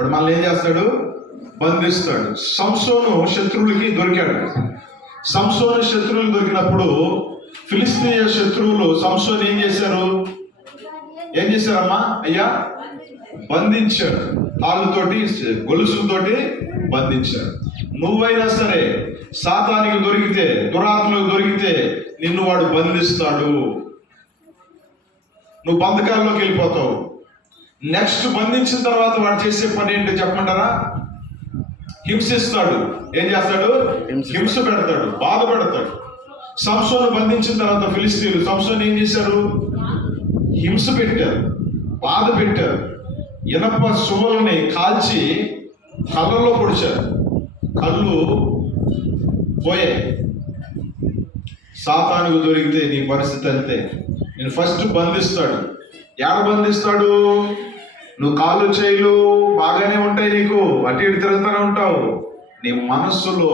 వాడు మళ్ళీ ఏం చేస్తాడు? బంధిస్తాడు. సంసోను శత్రువులకి దొరికాడు. సంసోను శత్రువులు దొరికినప్పుడు ఫిలిస్తీయ శత్రువులు సంసోను ఏం చేశారమ్మా? అయ్యా, బంధించాడు. తాళ్ళతోటి, గొలుసులతోటి బంధించాడు. నువ్వైనా సరే సాతానికి దొరికితే, దురాత్మలకు దొరికితే నిన్ను వాడు బంధిస్తాడు. నువ్వు బంధకాల్లోకి వెళ్ళిపోతావు. నెక్స్ట్ బంధించిన తర్వాత వాడు చేసే పని ఏంటో చెప్పమంటారా? హింసిస్తాడు. ఏం చేస్తాడు? హింస పెడతాడు, బాధ పెడతాడు. సంసోను బంధించిన తర్వాత ఫిలిస్తీన్లు సంసోను ఏం చేశారు? హింస పెట్టారు, బాధ పెట్టారు. ఇనప సుమలని కాల్చి కళ్ళల్లో పొడిచారు. కళ్ళు పోయాయి. సాతానుకు దొరికితే నీ పరిస్థితి అంతే. నేను ఫస్ట్ బంధిస్తాడు. ఎక్కడ బంధిస్తాడు? నువ్వు కాళ్ళు చేయిలు బాగానే ఉంటాయి, నీకు అటు ఇటు తిరుగుతూనే ఉంటావు. నీ మనస్సులో